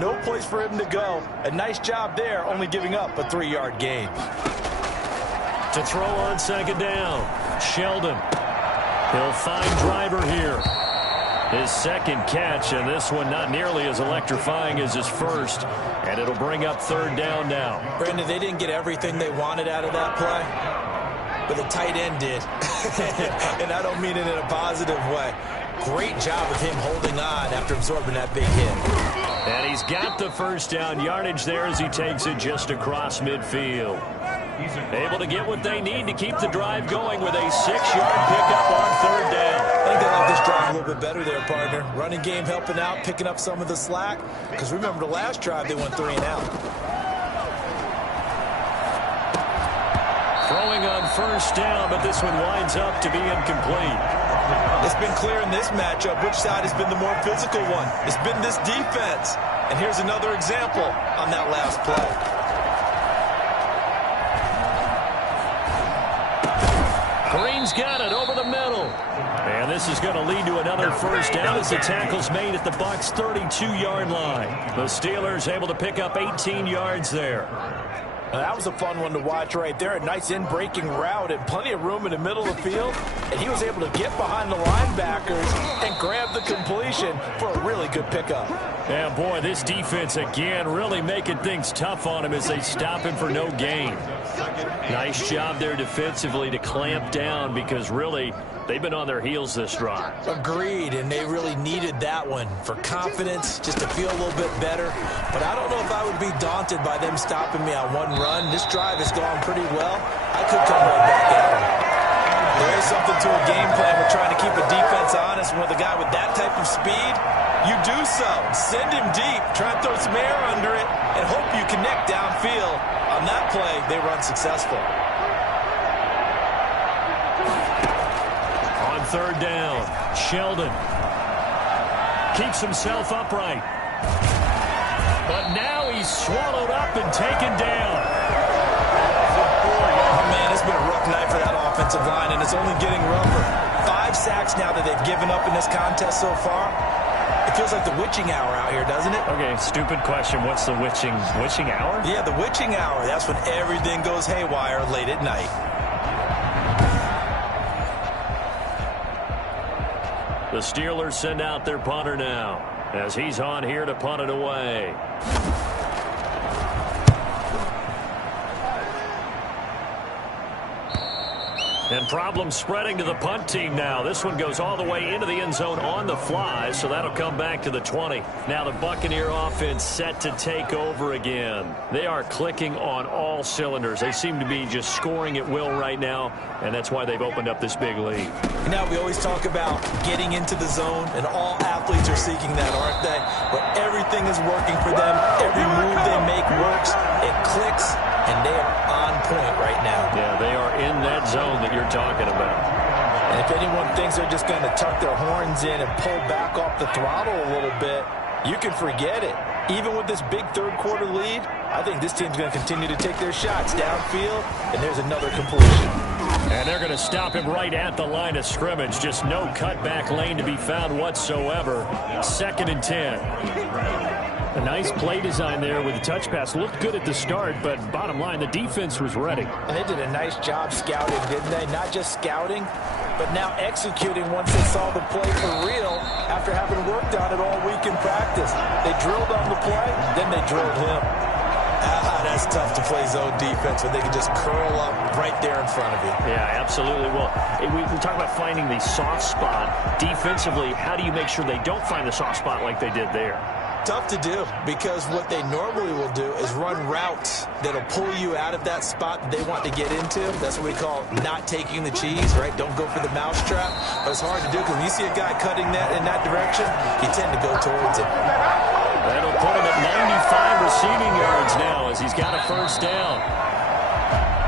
No place for him to go. A nice job there, only giving up a 3-yard gain. To throw on 2nd down, Sheldon. He'll find Driver here. His 2nd catch, and this one not nearly as electrifying as his first. And it'll bring up 3rd down now. Brandon, they didn't get everything they wanted out of that play, but the tight end did. And I don't mean it in a positive way. Great job of him holding on after absorbing that big hit. And he's got the 1st down yardage there as he takes it just across midfield. Able to get what they need to keep the drive going with a 6-yard pickup on 3rd down. I think they like this drive a little bit better there, partner. Running game helping out, picking up some of the slack. Because remember the last drive, they went 3 and out. Throwing on 1st down, but this one winds up to be incomplete. It's been clear in this matchup which side has been the more physical one. It's been this defense. And here's another example on that last play. Green's got it over the middle. And this is going to lead to another 1st down as the tackle's made at the Bucs' 32-yard line. The Steelers able to pick up 18 yards there. Now, that was a fun one to watch right there. A nice in-breaking route and plenty of room in the middle of the field. And he was able to get behind the linebackers and grab the completion for a really good pickup. Yeah, boy, this defense again really making things tough on him as they stop him for no gain. Nice job there defensively to clamp down because really they've been on their heels this drive. Agreed, and they really needed that one for confidence, just to feel a little bit better. But I don't know if I would be daunted by them stopping me on one run. This drive has gone pretty well. I could come right back at them. There is something to a game plan with trying to keep a defense honest. With a guy with that type of speed, you do so. Send him deep, try and throw some air under it, and hope you connect downfield. On that play, they run successful. On third down, Sheldon keeps himself upright. But now he's swallowed up and taken down. Oh, man, it's been a rough night for that offensive line, and it's only getting rougher. 5 sacks now that they've given up in this contest so far. It feels like the witching hour out here, doesn't it? Okay, stupid question. What's the witching hour? Yeah, the witching hour. That's when everything goes haywire late at night. The Steelers send out their punter now as he's on here to punt it away. And problems spreading to the punt team now. This one goes all the way into the end zone on the fly, so that'll come back to the 20. Now the Buccaneer offense set to take over again. They are clicking on all cylinders. They seem to be just scoring at will right now, and that's why they've opened up this big lead. Now, we always talk about getting into the zone, and all athletes are seeking that, aren't they? Where everything is working for them. Every move they make works. It clicks, and they are on point right now. Yeah, they are in that zone that you're talking about. And if anyone thinks they're just going to tuck their horns in and pull back off the throttle a little bit, you can forget it. Even with this big third-quarter lead, I think this team's going to continue to take their shots downfield, and there's another completion. And they're going to stop him right at the line of scrimmage. Just no cutback lane to be found whatsoever. 2nd and 10. A nice play design there with the touch pass. Looked good at the start, but bottom line, the defense was ready. And they did a nice job scouting, didn't they? Not just scouting, but now executing once they saw the play for real after having worked on it all week in practice. They drilled on the play, then they drilled him. That's tough to play zone defense when they can just curl up right there in front of you. Yeah, absolutely. Well, we talk about finding the soft spot. Defensively, how do you make sure they don't find the soft spot like they did there? Tough to do, because what they normally will do is run routes that'll pull you out of that spot that they want to get into. That's what we call not taking the cheese, right? Don't go for the mousetrap. But it's hard to do because when you see a guy cutting that in that direction, you tend to go towards it. That'll put him at 95 receiving yards now as he's got a first down.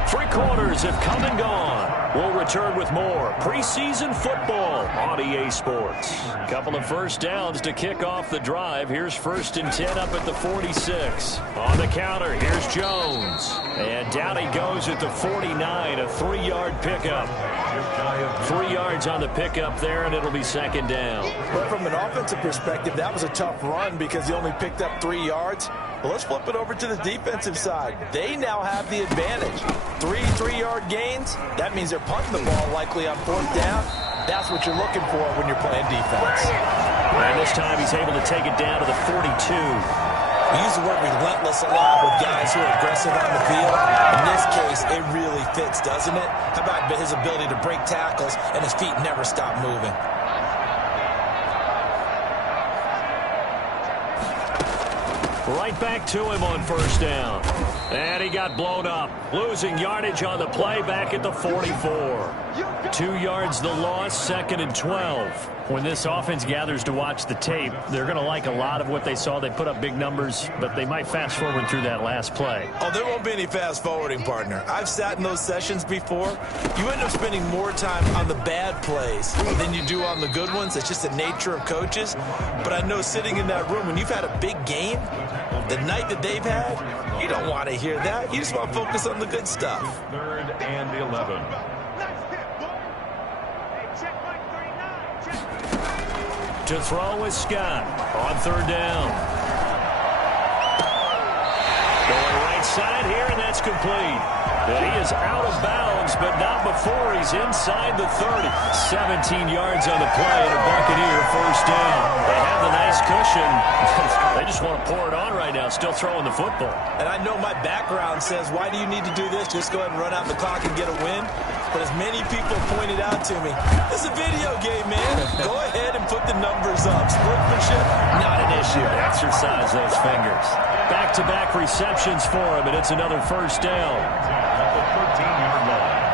3 quarters have come and gone. We'll return with more preseason football on EA Sports. Couple of first downs to kick off the drive. Here's 1st and 10 up at the 46. On the counter, here's Jones. And down he goes at the 49, a 3-yard pickup. 3 yards on the pickup there, and it'll be 2nd down. But from an offensive perspective, that was a tough run because he only picked up 3 yards. Well, let's flip it over to the defensive side. They now have the advantage. 3 3-yard gains. That means they're punting the ball likely on 4th down. That's what you're looking for when you're playing defense. And this time he's able to take it down to the 42. We use the word relentless a lot with guys who are aggressive on the field. In this case, it really fits, doesn't it? How about his ability to break tackles and his feet never stop moving? Right back to him on 1st down. And he got blown up. Losing yardage on the play back at the 44. 2 yards the loss, 2nd and 12. When this offense gathers to watch the tape, they're going to like a lot of what they saw. They put up big numbers, but they might fast forward through that last play. Oh, there won't be any fast forwarding, partner. I've sat in those sessions before. You end up spending more time on the bad plays than you do on the good ones. It's just the nature of coaches. But I know sitting in that room, when you've had a big game, the night that they've had, you don't want to hear that. You just want to focus on the good stuff. 3rd and 11. To throw is Scott on 3rd down. Going right inside here, and that's complete. And he is out of bounds, but not before he's inside the 30. 17 yards on the play and a Buccaneer first down. They have the nice cushion. They just want to pour it on right now, still throwing the football. And I know my background says, why do you need to do this? Just go ahead and run out the clock and get a win. But as many people pointed out to me, this is a video game, man. Go ahead and put the numbers up. Sportsmanship, not an issue. Exercise those fingers. Back-to-back receptions for him, and it's another first down. At the 13-yard line.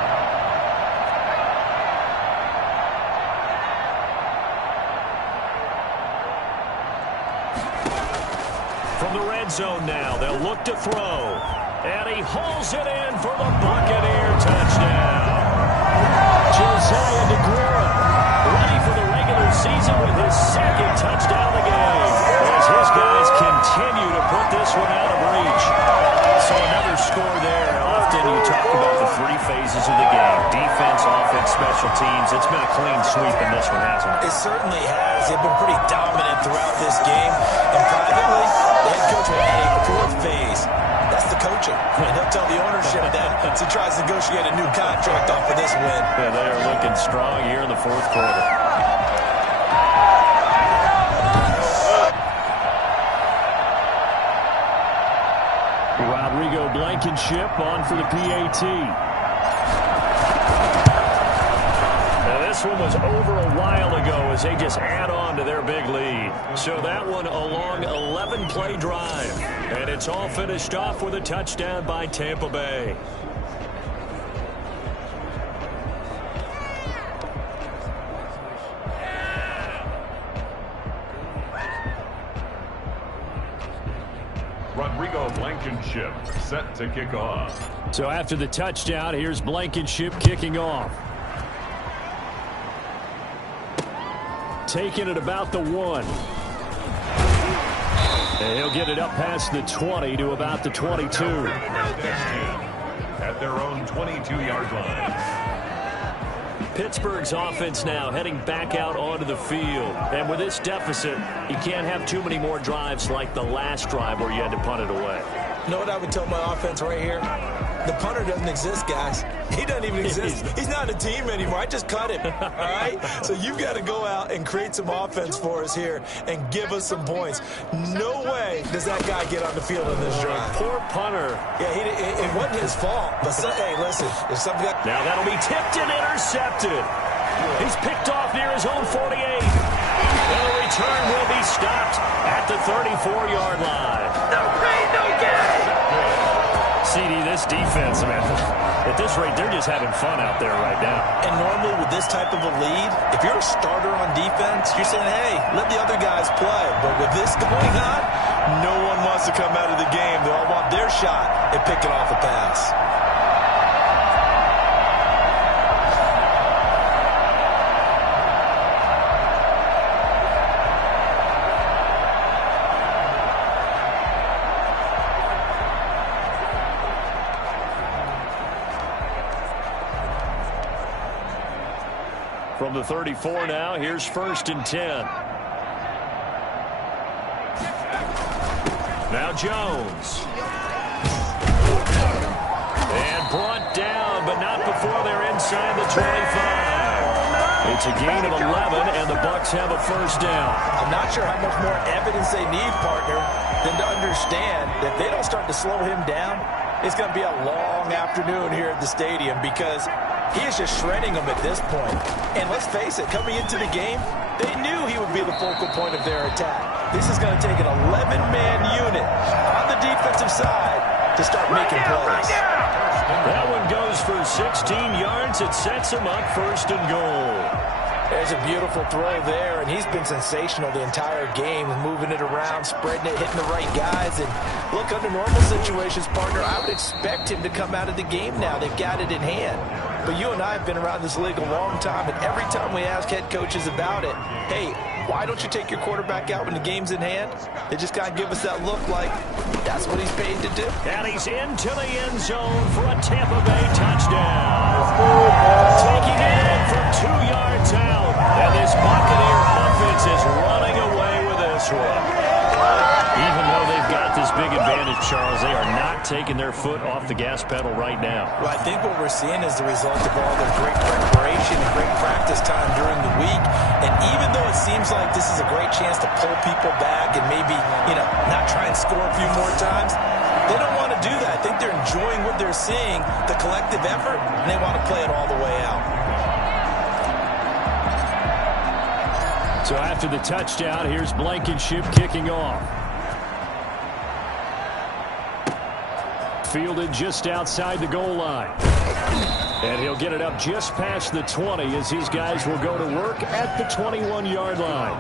From the red zone now, they'll look to throw. And he hauls it in for the Buccaneer touchdown. Josiah DeGuara, ready for the regular season with his second touchdown of the game. As his guys continue to put this one out of reach. So another score there. Often you talk about the three phases of the game. Defense, offense, special teams. It's been a clean sweep in this one, hasn't it? It certainly has. They've been pretty dominant throughout this game. And privately, the head coach will add a fourth phase. That's the coaching. And he'll tell the ownership that as he tries to negotiate a new contract off of this win. Yeah, they are looking strong here in the fourth quarter. Rodrigo Blankenship on for the PAT. Now this one was over a while ago as they just add on to their big lead. So that one a long 11-play drive. And it's all finished off with a touchdown by Tampa Bay. Rodrigo Blankenship set to kick off. So after the touchdown, here's Blankenship kicking off. Taking it about the 1. And he'll get it up past the 20 to about the 22. At their own 22-yard line. Pittsburgh's offense now heading back out onto the field. And with this deficit, you can't have too many more drives like the last drive where you had to punt it away. You know what I would tell my offense right here? The punter doesn't exist, guys. He doesn't even exist. He's not a team anymore. I just cut him, all right? So you've got to go out and create some offense for us here and give us some points. No way does that guy get on the field in this drive. Poor punter. Yeah, it wasn't his fault. But, hey, listen, if something got... Now that'll be tipped and intercepted. He's picked off near his own 48. And the return will be stopped at the 34-yard line. No pain, no gain. CD, this defense, man, at this rate, they're just having fun out there right now. And normally with this type of a lead, if you're a starter on defense, you're saying, hey, let the other guys play. But with this going on, no one wants to come out of the game. They all want their shot at picking off a pass. From the 34 now, here's 1st and 10. Now Jones. And brought down, but not before they're inside the 25. It's a gain of 11, and the Bucs have a first down. I'm not sure how much more evidence they need, partner, than to understand that if they don't start to slow him down, it's going to be a long afternoon here at the stadium because he is just shredding them at this point. And let's face it, coming into the game, they knew he would be the focal point of their attack. This is going to take an 11-man unit on the defensive side to start making plays. That one goes for 16 yards. It sets him up 1st and goal. There's a beautiful throw there, and he's been sensational the entire game, moving it around, spreading it, hitting the right guys. And look, under normal situations, partner, I would expect him to come out of the game now. They've got it in hand. But you and I have been around this league a long time, and every time we ask head coaches about it, hey, why don't you take your quarterback out when the game's in hand? They just got to give us that look like that's what he's paid to do. And he's into the end zone for a Tampa Bay touchdown. Taking it in from 2 yards out. And this Buccaneer offense is running away with this one. Even though they've got this big advantage Charles, they are not taking their foot off the gas pedal right now. Well, I think what we're seeing is the result of all their great preparation and great practice time during the week. And even though it seems like this is a great chance to pull people back and maybe, not try and score a few more times, they don't want to do that. I think they're enjoying what they're seeing, the collective effort, and they want to play it all the way out. So after the touchdown, here's Blankenship kicking off. Fielded just outside the goal line. And he'll get it up just past the 20 as these guys will go to work at the 21-yard line.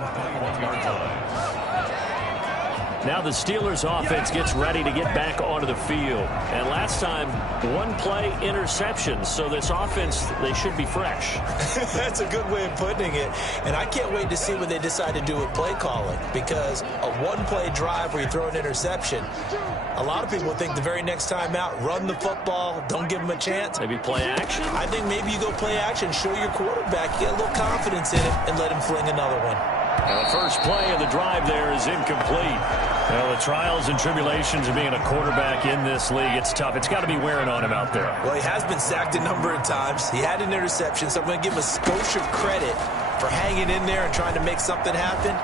Now the Steelers offense gets ready to get back onto the field. And last time, one play interception. So this offense, they should be fresh. That's a good way of putting it. And I can't wait to see what they decide to do with play calling. Because a one-play drive where you throw an interception, a lot of people think the very next time out, run the football, don't give them a chance. Maybe play action? I think maybe you go play action, show your quarterback, get a little confidence in it, and let him fling another one. Now the first play of the drive there is incomplete. Well, the trials and tribulations of being a quarterback in this league, it's tough. It's got to be wearing on him out there. Well, he has been sacked a number of times. He had an interception, so I'm going to give him a skosh of credit for hanging in there and trying to make something happen,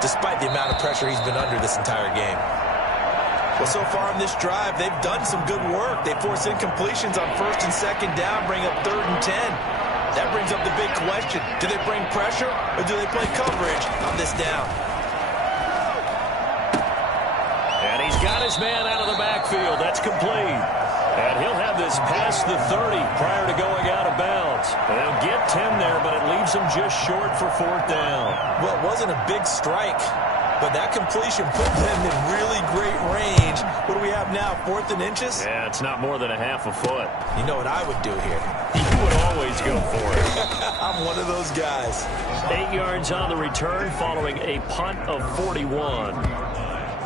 despite the amount of pressure he's been under this entire game. Well, so far in this drive, they've done some good work. They force incompletions on first and second down, bring up 3rd and 10. That brings up the big question. Do they bring pressure or do they play coverage on this down? And he's got his man out of the backfield. That's complete. And he'll have this past the 30 prior to going out of bounds. They'll get 10 there, but it leaves them just short for 4th down. Well, it wasn't a big strike, but that completion put them in really great range. What do we have now, 4th and inches? Yeah, it's not more than a half a foot. You know what I would do here? You would always go for it. I'm one of those guys. 8 yards on the return following a punt of 41.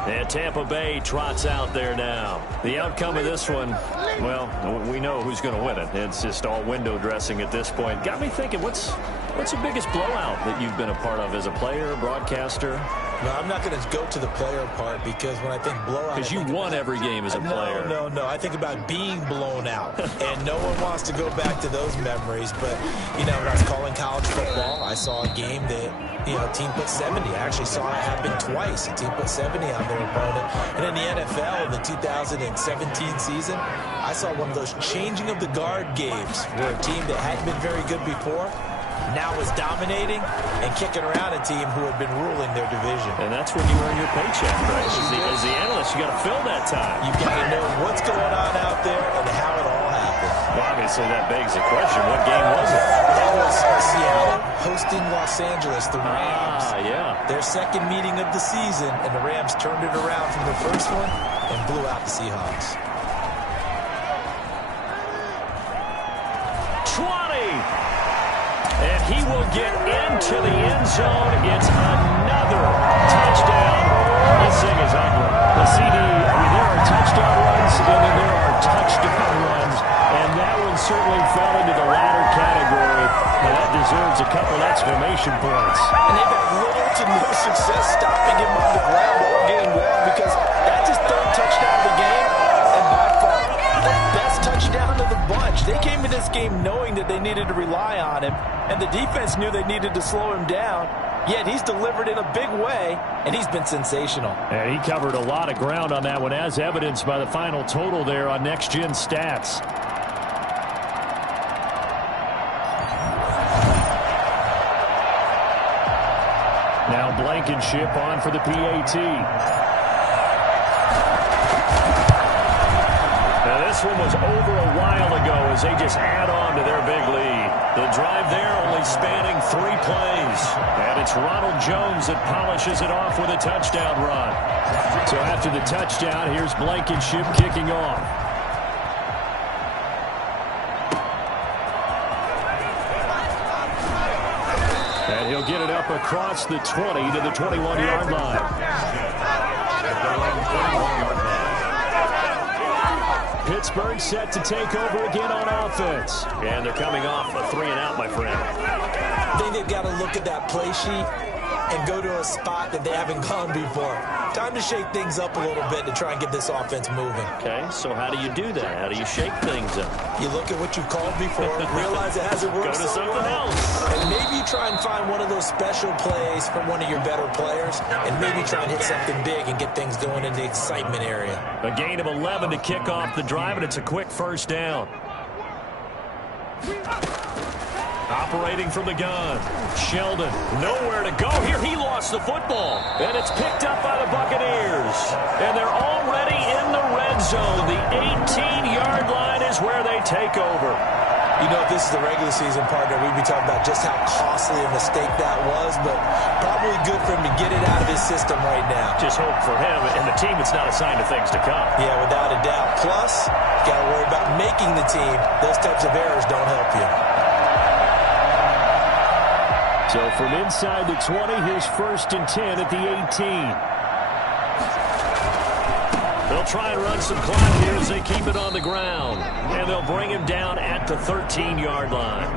And Tampa Bay trots out there now. The outcome of this one, well, we know who's going to win it. It's just all window dressing at this point. Got me thinking, what's the biggest blowout that you've been a part of as a player, broadcaster? No, I'm not going to go to the player part because when I think blowout... Because you won every game as a player. No. I think about being blown out. And no one wants to go back to those memories. But, when I was calling college football, I saw a game that, a team put 70. I actually saw it happen twice. A team put 70 on their opponent. And in the NFL, in the 2017 season, I saw one of those changing of the guard games where a team that hadn't been very good before now was dominating and kicking around a team who had been ruling their division. And that's when you earn your paycheck, right? As the analyst, you got to fill that time. You've got to know what's going on out there and how it all happened. Well, obviously, that begs the question, what game was it? That was Seattle hosting Los Angeles, the Rams. Yeah. Their second meeting of the season, and the Rams turned it around from the first one and blew out the Seahawks. 20! And he will get into the end zone. It's another touchdown. This thing is ugly. The CD, there are touchdown runs, and then there are touchdown runs. And that one certainly fell into the latter category. And that deserves a couple exclamation points. And they've had little to no success stopping him on the ground all game long because that's his 3rd touchdown of the game. And by far, the best touchdown of the bunch. They came to this game knowing that they needed to rely on him. And the defense knew they needed to slow him down, yet he's delivered in a big way, and he's been sensational. And he covered a lot of ground on that one, as evidenced by the final total there on Next Gen Stats. Now Blankenship on for the PAT. Now this one was over a while ago as they just add on to their big lead. The drive there only spanning 3 plays. And it's Ronald Jones that polishes it off with a touchdown run. So after the touchdown, here's Blankenship kicking off. And he'll get it up across the 20 to the 21-yard line. Pittsburgh set to take over again on offense. And they're coming off a 3-and-out, my friend. I think they've got to look at that play sheet and go to a spot that they haven't gone before. Time to shake things up a little bit to try and get this offense moving. Okay, so how do you do that? How do you shake things up? You look at what you've called before, realize it hasn't worked Go to so something well, else. and maybe you try and find one of those special plays from one of your better players, and maybe try and hit something big and get things going in the excitement area. A gain of 11 to kick off the drive, and it's a quick first down. Operating from the gun. Sheldon, nowhere to go here. He lost the football. And it's picked up by the Buccaneers. And they're already in the red zone. The 18-yard line is where they take over. You know, if this is the regular season, partner, we'd be talking about just how costly a mistake that was, but probably good for him to get it out of his system right now. Just hope for him and the team it's not a sign of things to come. Yeah, without a doubt. Plus, got to worry about making the team. Those types of errors don't help you. So from inside the 20, here's 1st and 10 at the 18. They'll try and run some clock here as they keep it on the ground. And they'll bring him down at the 13-yard line.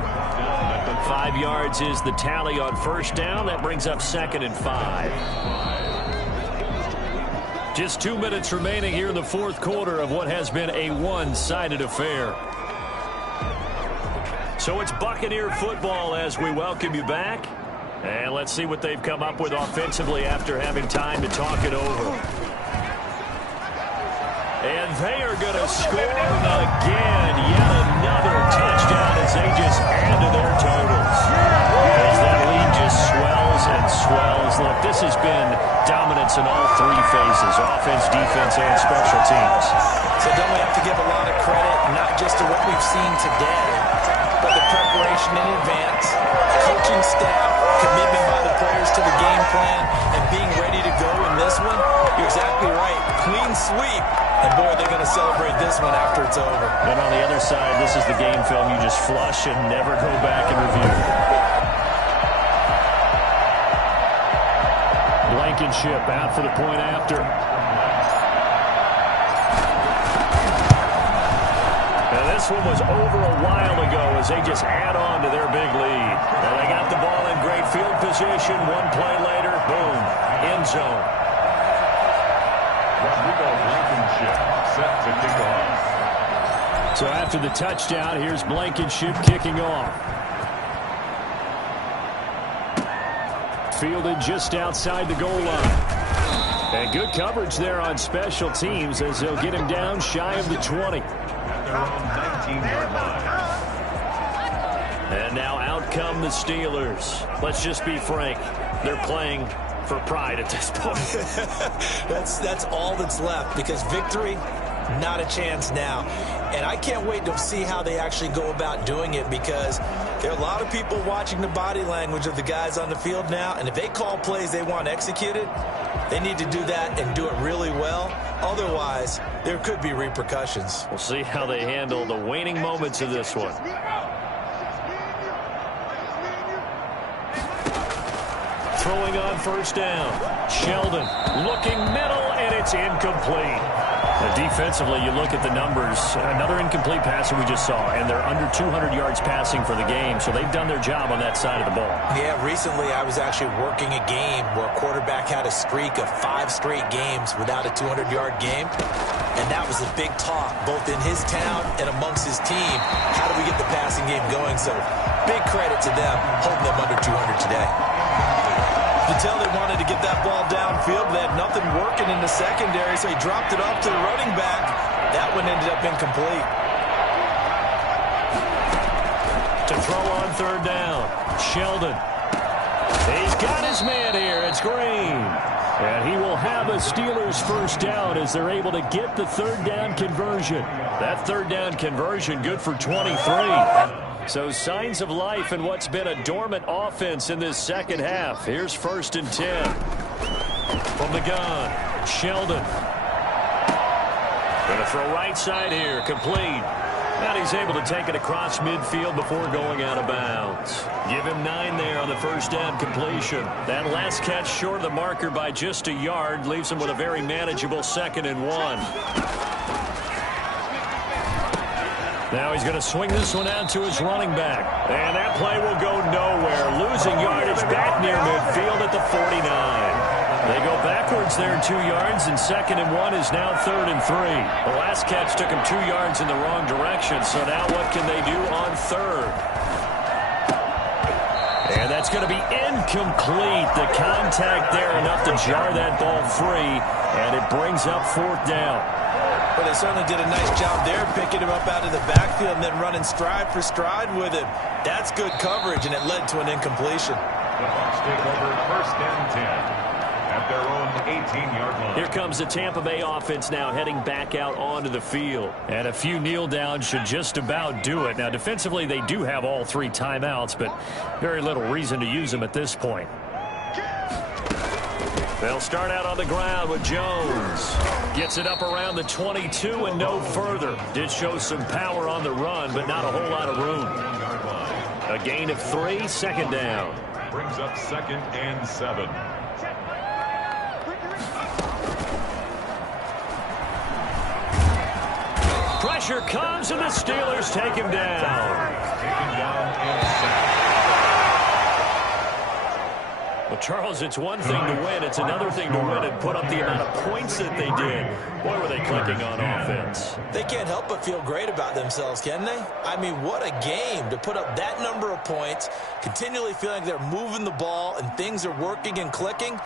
5 yards is the tally on first down. That brings up 2nd and 5. Just 2 minutes remaining here in the fourth quarter of what has been a one-sided affair. So it's Buccaneer football as we welcome you back. And let's see what they've come up with offensively after having time to talk it over. And they are going to score again. Yet another touchdown as they just add to their totals. As that lead just swells and swells. Look, this has been dominance in all 3 phases, offense, defense, and special teams. So don't we have to give a lot of credit, not just to what we've seen today, but the preparation in advance, coaching staff, commitment by the players to the game plan, and being ready to go in this one? You're exactly right. Clean sweep. And, boy, they're going to celebrate this one after it's over. And on the other side, this is the game film you just flush and never go back and review. Blankenship out for the point after. Now this one was over a while ago as they just add on to their big lead. Now they got the ball in great field position. One play later, boom, end zone. Rodrigo Blankenship set to kick off. So after the touchdown, here's Blankenship kicking off. Fielded just outside the goal line. And good coverage there on special teams as they'll get him down shy of the 20. At their own 19-yard line. And now out come the Steelers. Let's just be frank. They're playing for pride at this point. That's all that's left, because victory, not a chance now. And I can't wait to see how they actually go about doing it, because there are a lot of people watching the body language of the guys on the field now, and if they call plays they want executed, they need to do that and do it really well. Otherwise, there could be repercussions. We'll see how they handle the waning moments of this one. Throwing on first down. Sheldon looking middle, and it's incomplete. Defensively, you look at the numbers. Another incomplete pass that we just saw, and they're under 200 yards passing for the game, so they've done their job on that side of the ball. Yeah, recently I was actually working a game where a quarterback had a streak of 5 straight games without a 200-yard game, and that was a big talk, both in his town and amongst his team. How do we get the passing game going? So big credit to them, holding them under 200 today. You can tell they wanted to get that ball downfield. They had nothing working in the secondary, so he dropped it off to the running back. That one ended up incomplete. To throw on third down, Sheldon. He's got his man here. It's Green. And he will have a Steelers first down as they're able to get the third down conversion. That third down conversion good for 23. So signs of life in what's been a dormant offense in this second half. Here's 1st and 10. From the gun, Sheldon. Going to throw right side here, complete. And he's able to take it across midfield before going out of bounds. Give him 9 there on the first down completion. That last catch short of the marker by just a yard leaves him with a very manageable 2nd and 1. Now he's going to swing this one out to his running back. And that play will go nowhere. Losing yardage back near midfield at the 49. They go backwards there 2 yards, and 2nd and 1 is now 3rd and 3. The last catch took him 2 yards in the wrong direction, so now what can they do on 3rd? And that's going to be incomplete. The contact there enough to jar that ball free, and it brings up 4th down. Well, they certainly did a nice job there, picking him up out of the backfield and then running stride for stride with him. That's good coverage, and it led to an incompletion. The Bucs take over 1st and 10 at their own 18-yard line. Here comes the Tampa Bay offense now heading back out onto the field. And a few kneel downs should just about do it. Now, defensively, they do have all 3 timeouts, but very little reason to use them at this point. They'll start out on the ground with Jones. Gets it up around the 22 and no further. Did show some power on the run, but not a whole lot of room. A gain of 3, 2nd down. Brings up 2nd and 7. Pressure comes, and the Steelers take him down. Taken down and sacked. Well, Charles, it's one thing to win. It's another thing to win and put up the amount of points that they did. Boy, were they clicking on offense. They can't help but feel great about themselves, can they? I mean, what a game to put up that number of points, continually feeling like they're moving the ball and things are working and clicking.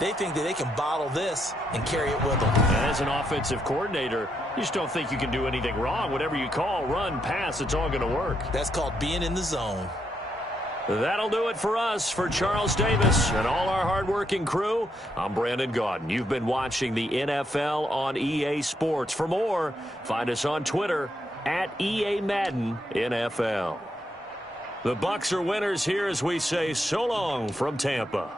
They think that they can bottle this and carry it with them. And as an offensive coordinator, you just don't think you can do anything wrong. Whatever you call, run, pass, it's all going to work. That's called being in the zone. That'll do it for us. For Charles Davis and all our hardworking crew, I'm Brandon Gaudin. You've been watching the NFL on EA Sports. For more, find us on Twitter at EA Madden NFL. The Bucs are winners here as we say so long from Tampa.